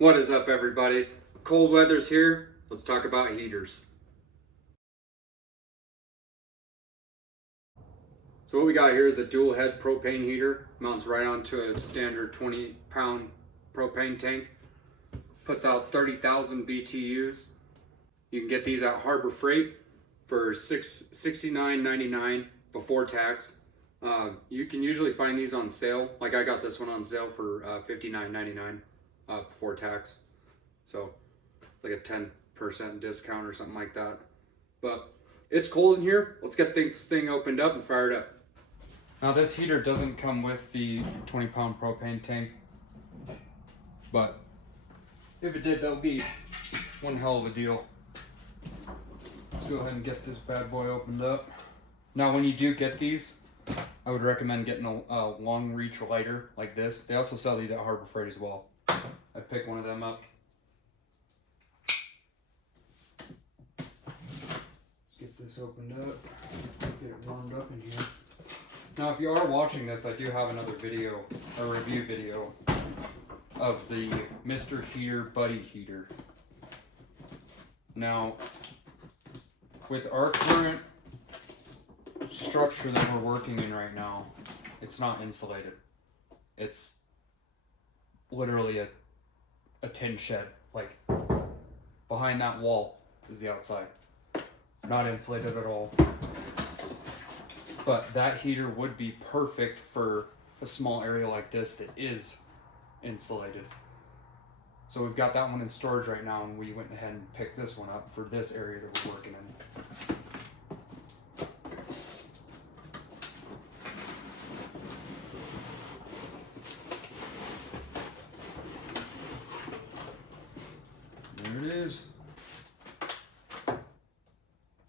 What is up, everybody? Cold weather's here. Let's talk about heaters. So what we got here is a dual head propane heater. Mounts right onto a standard 20-pound propane tank. Puts out 30,000 BTUs. You can get these at Harbor Freight for $69.99 before tax. You can usually find these on sale. Like I got this one on sale for $59.99 before tax. So it's like a 10% discount or something like that. But it's cold in here. Let's get this thing opened up and fired up. Now this heater doesn't come with the 20-pound propane tank, but if it did, that would be one hell of a deal. Let's go ahead and get this bad boy opened up. Now when you do get these, I would recommend getting a long reach lighter like this. They also sell these at Harbor Freight as well. I picked one of them up. Let's get this opened up, get it warmed up in here. Now if you are watching this, I do have another video, a review video of the Mr. Heater Buddy Heater. Now, with our current structure that we're working in right now, it's not insulated. It's literally a tin shed. Like, behind that wall is the outside. Not insulated at all. But that heater would be perfect for a small area like this that is insulated. So we've got that one in storage right now, and we went ahead and picked this one up for this area that we're working in. There it is.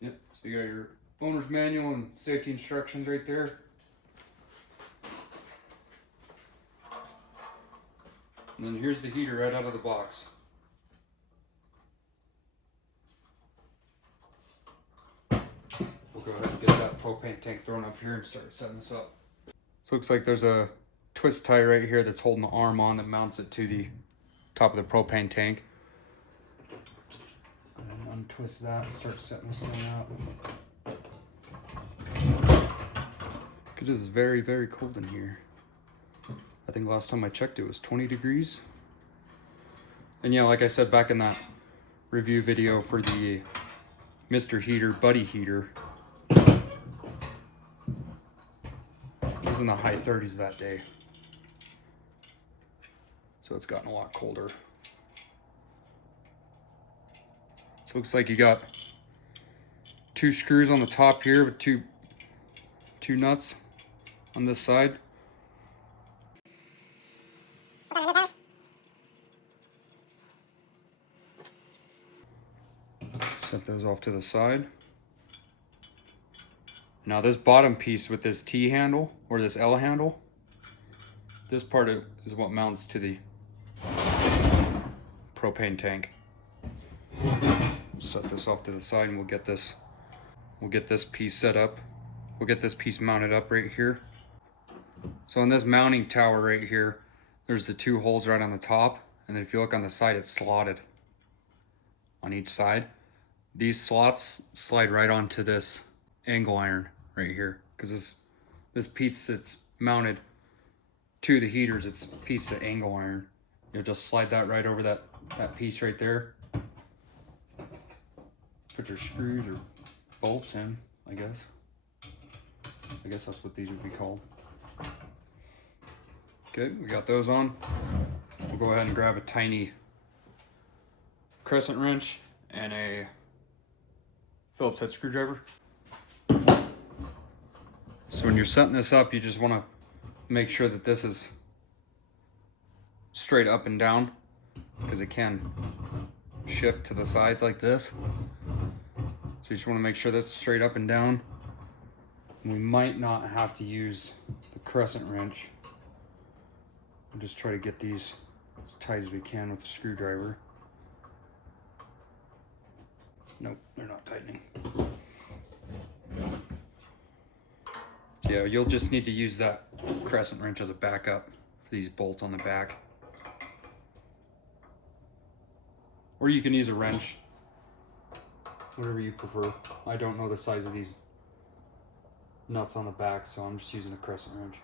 Yep, so you got your owner's manual and safety instructions right there. And then here's the heater right out of the box. We'll go ahead and get that propane tank thrown up here and start setting this up. So it looks like there's a twist tie right here that's holding the arm on that mounts it to the top of the propane tank. And untwist that and start setting this thing up. It is very, very cold in here. I think last time I checked it was 20 degrees. And yeah, like I said back in that review video for the Mr. Heater Buddy Heater, it was in the high 30s that day. So it's gotten a lot colder. So it looks like you got 2 screws on the top here with two nuts on this side. Set those off to the side. Now this bottom piece with this T handle or this L handle, this part is what mounts to the propane tank. Set this off to the side and we'll get this piece set up. We'll get this piece mounted up right here. So on this mounting tower right here, there's the 2 holes right on the top, and then if you look on the side, it's slotted on each side. These slots slide right onto this angle iron right here, because this piece that's mounted to the heaters, it's a piece of angle iron. You'll just slide that right over that piece right there. Put your screws or bolts in, I guess. I guess that's what these would be called. Okay, we got those on. We'll go ahead and grab a tiny crescent wrench and a Phillips head screwdriver. So when you're setting this up, you just want to make sure that this is straight up and down, because it can shift to the sides like this. So you just want to make sure that's straight up and down. We might not have to use the crescent wrench. We'll just try to get these as tight as we can with the screwdriver. Nope, they're not tightening. Yeah, you'll just need to use that crescent wrench as a backup for these bolts on the back. or you can use a wrench, whatever you prefer. I don't know the size of these nuts on the back, so I'm just using a crescent wrench.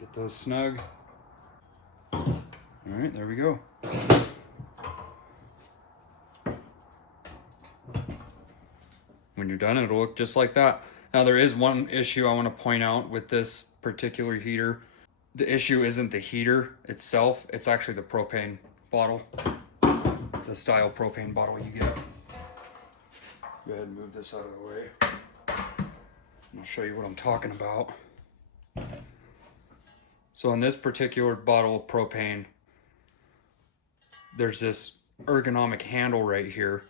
Get those snug. All right, there we go. When you're done, it'll look just like that. Now there is one issue I want to point out with this particular heater. The issue isn't the heater itself, it's actually the propane bottle. The style propane bottle you get. Go ahead and move this out of the way. And I'll show you what I'm talking about. So in this particular bottle of propane, there's this ergonomic handle right here,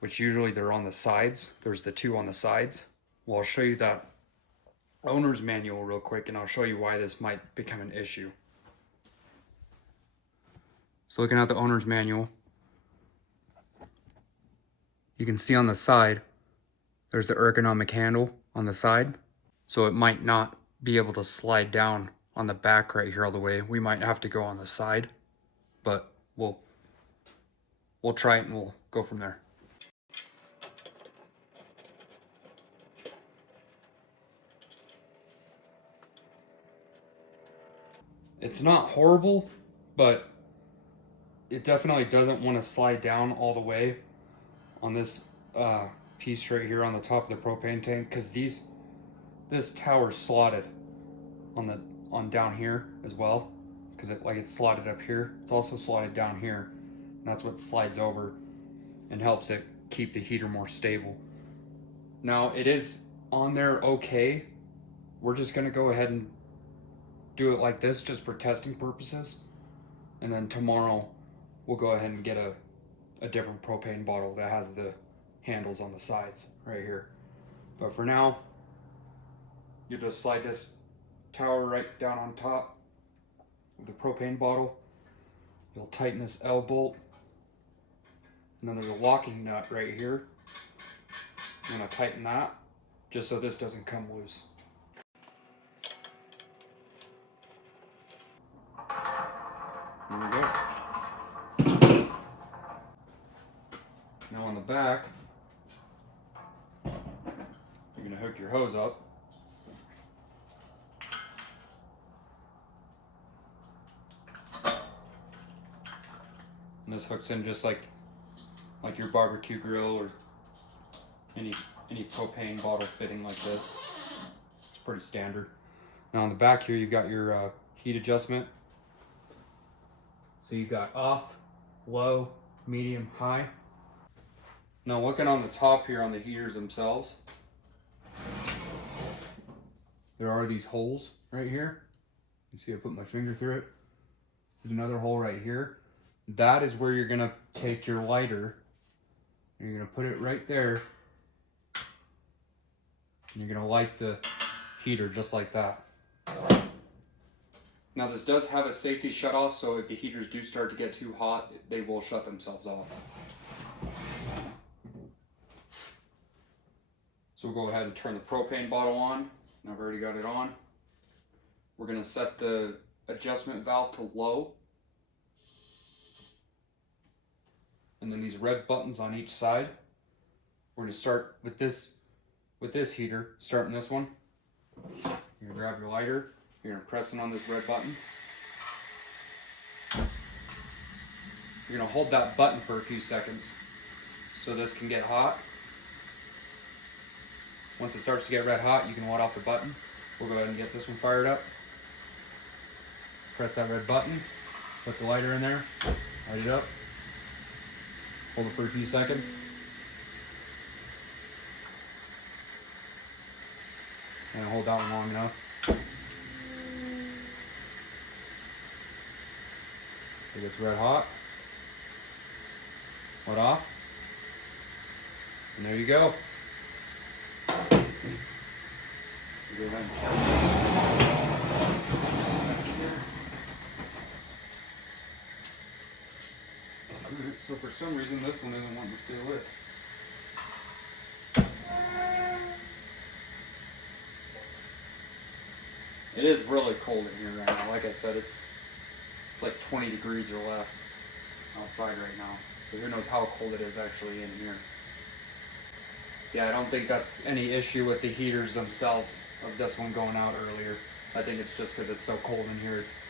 which usually they're on the sides. There's the two on the sides. Well, I'll show you that owner's manual real quick, and I'll show you why this might become an issue. So looking at the owner's manual, you can see on the side, there's the ergonomic handle on the side. So it might not be able to slide down on the back right here all the way. We might have to go on the side, but we'll try it and we'll go from there. It's not horrible, but it definitely doesn't want to slide down all the way on this piece right here on the top of the propane tank, because this tower's slotted on down here as well, because it's slotted up here. It's also slotted down here, and that's what slides over and helps it keep the heater more stable. Now it is on there okay. We're just gonna go ahead and do it like this just for testing purposes, and then tomorrow we'll go ahead and get a different propane bottle that has the handles on the sides right here. But for now, you just slide this tower right down on top of the propane bottle. You'll tighten this L bolt, and then there's a locking nut right here. I'm gonna tighten that just so this doesn't come loose. There we go. Now on the back, you're gonna hook your hose up. And this hooks in just like your barbecue grill or any propane bottle fitting like this. It's pretty standard. Now on the back here, you've got your heat adjustment. So you've got off, low, medium, high. Now looking on the top here on the heaters themselves, there are these holes right here. You see I put my finger through it. There's another hole right here. That is where you're gonna take your lighter and you're gonna put it right there. And you're gonna light the heater just like that. Now this does have a safety shut off, so if the heaters do start to get too hot, they will shut themselves off. So we'll go ahead and turn the propane bottle on. I've already got it on. We're gonna set the adjustment valve to low. And then these red buttons on each side. We're gonna start with this heater, starting this one. You're gonna grab your lighter. You're gonna press it on this red button. You're gonna hold that button for a few seconds so this can get hot. Once it starts to get red hot, you can let off the button. We'll go ahead and get this one fired up. Press that red button, put the lighter in there, light it up, hold it for a few seconds. And hold that one long enough. It gets red hot. Let off. And there you go. Go ahead and so for some reason this one isn't wanting to stay lit. It is really cold in here right now. Like I said, it's like 20 degrees or less. outside right now. So who knows how cold it is actually in here. Yeah, I don't think that's any issue with the heaters themselves of this one going out earlier. I think it's just because it's so cold in here, it's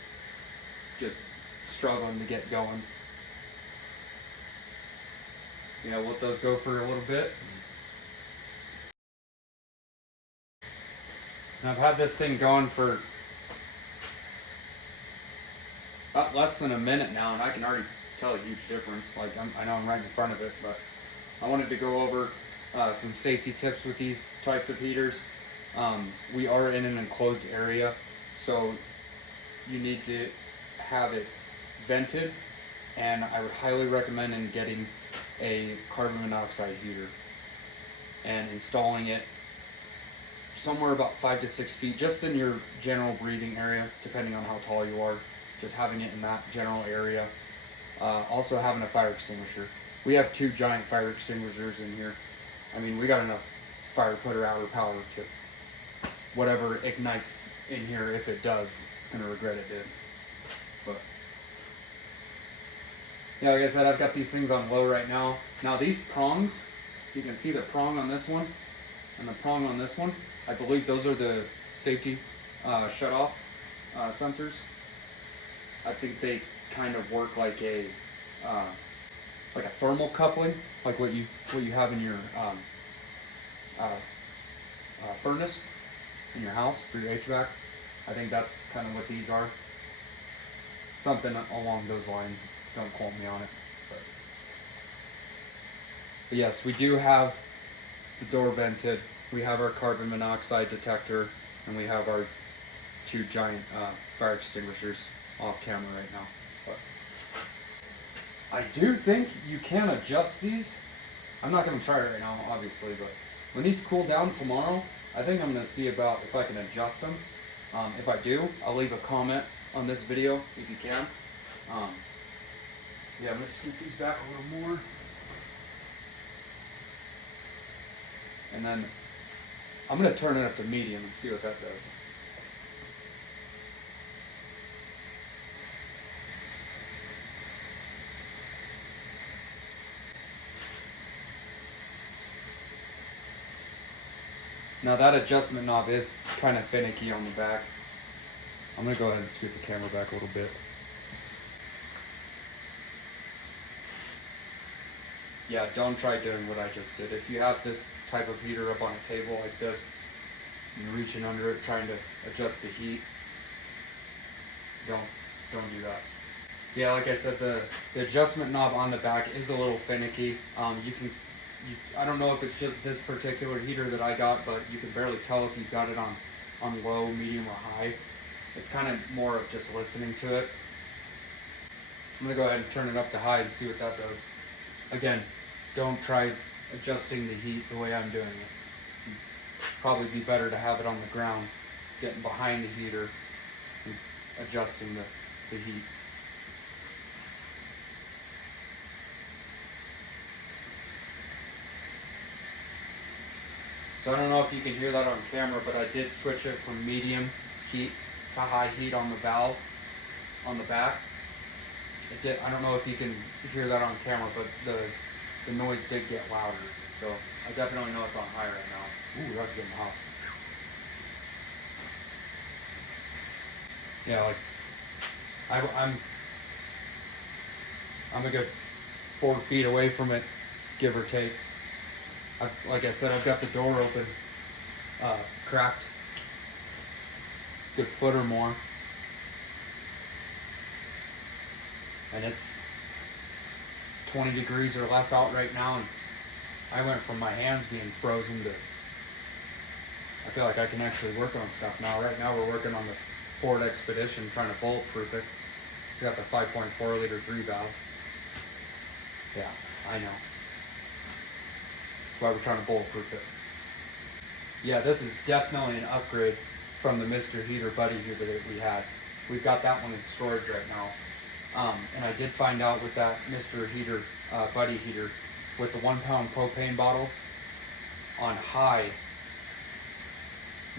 just struggling to get going. Yeah, we'll let those go for a little bit. And I've had this thing going for about less than a minute now, and I can already tell a huge difference. Like, I know I'm right in front of it, but I wanted to go over some safety tips with these types of heaters. We are in an enclosed area, so you need to have it vented, and I would highly recommend getting a carbon monoxide heater and installing it somewhere about 5 to 6 feet, just in your general breathing area, depending on how tall you are. Just having it in that general area. Also having a fire extinguisher. We have 2 giant fire extinguishers in here. I mean, we got enough fire putter hour power to whatever ignites in here. If it does, it's gonna regret it did. But yeah, like I said, I've got these things on low right now. Now these prongs, you can see the prong on this one and the prong on this one. I believe those are the safety shut-off sensors. I think they kind of work like a thermal coupling, like what you have in your furnace in your house for your HVAC. I think that's kind of what these are. Something along those lines. Don't quote me on it. But yes, we do have the door vented. We have our carbon monoxide detector, and we have our 2 giant fire extinguishers off camera right now. But I do think you can adjust these. I'm not going to try it right now, obviously, but when these cool down tomorrow, I think I'm going to see about if I can adjust them. If I do, I'll leave a comment on this video if you can. Yeah, I'm going to scoot these back a little more. And then I'm going to turn it up to medium and see what that does. Now that adjustment knob is kind of finicky on the back. I'm going to go ahead and scoot the camera back a little bit. Yeah, don't try doing what I just did. If you have this type of heater up on a table like this, and you're reaching under it trying to adjust the heat, don't do that. Yeah, like I said, the adjustment knob on the back is a little finicky. I don't know if it's just this particular heater that I got, but you can barely tell if you've got it on low, medium, or high. It's kind of more of just listening to it. I'm going to go ahead and turn it up to high and see what that does. Again, don't try adjusting the heat the way I'm doing it. It'd probably be better to have it on the ground, getting behind the heater and adjusting the heat. So I don't know if you can hear that on camera, but I did switch it from medium heat to high heat on the valve on the back. It did. I don't know if you can hear that on camera, but the noise did get louder. So I definitely know it's on high right now. Ooh, that's getting hot. Yeah, like I'm a good 4 feet away from it, give or take. Like I said, I've got the door open, cracked, good foot or more, and it's 20 degrees or less out right now, and I went from my hands being frozen to I feel like I can actually work on stuff now. Right now we're working on the Ford Expedition, trying to bulletproof it. It's got the 5.4 liter 3 valve. Yeah, I know. That's why we're trying to bulletproof it. Yeah, this is definitely an upgrade from the Mr. Heater Buddy Heater that we had. We've got that one in storage right now. And I did find out with that Mr. Heater Buddy Heater, with the 1 pound propane bottles, on high,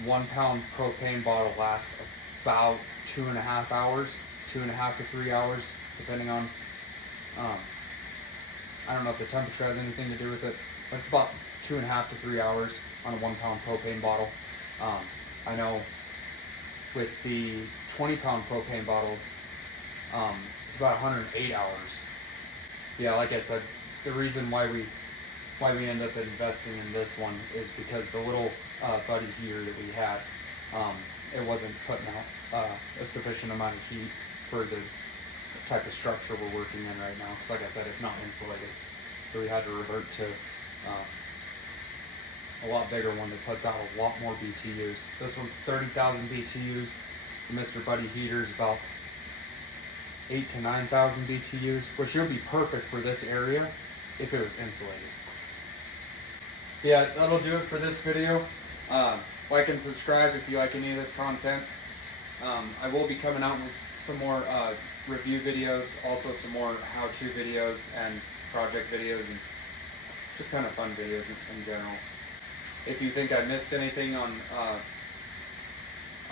1 pound propane bottle lasts about 2.5 hours, 2.5 to 3 hours, depending on I don't know if the temperature has anything to do with it, but it's about 2.5 to 3 hours on a 1 pound propane bottle. I know with the 20 pound propane bottles, it's about 108 hours. Yeah, like I said, the reason why we end up investing in this one is because the little buddy heater that we had, it wasn't putting out a sufficient amount of heat for the type of structure we're working in right now. Because like I said, it's not insulated, so we had to revert to a lot bigger one that puts out a lot more BTUs. This one's 30,000 BTUs. The Mr. Buddy heater is about 8,000 to 9,000 BTUs, which would be perfect for this area if it was insulated. Yeah, that'll do it for this video. Like and subscribe if you like any of this content. I will be coming out with some more review videos, also some more how-to videos and project videos, and just kind of fun videos in general. If you think I missed anything on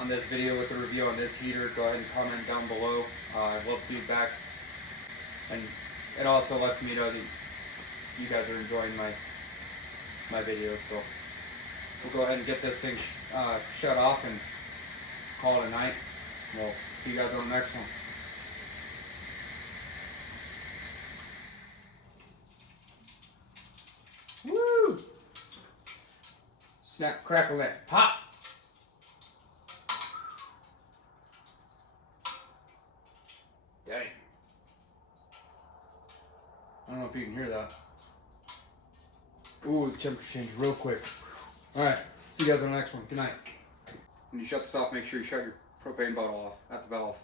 this video with the review on this heater, go ahead and comment down below. I love feedback, and it also lets me know that you guys are enjoying my videos. So we'll go ahead and get this thing shut off and call it a night. We'll see you guys on the next one. Woo! Snap, crackle, and pop! Dang. I don't know if you can hear that. Ooh, the temperature changed real quick. Alright, see you guys on the next one. Good night. When you shut this off, make sure you shut your propane bottle off at the valve.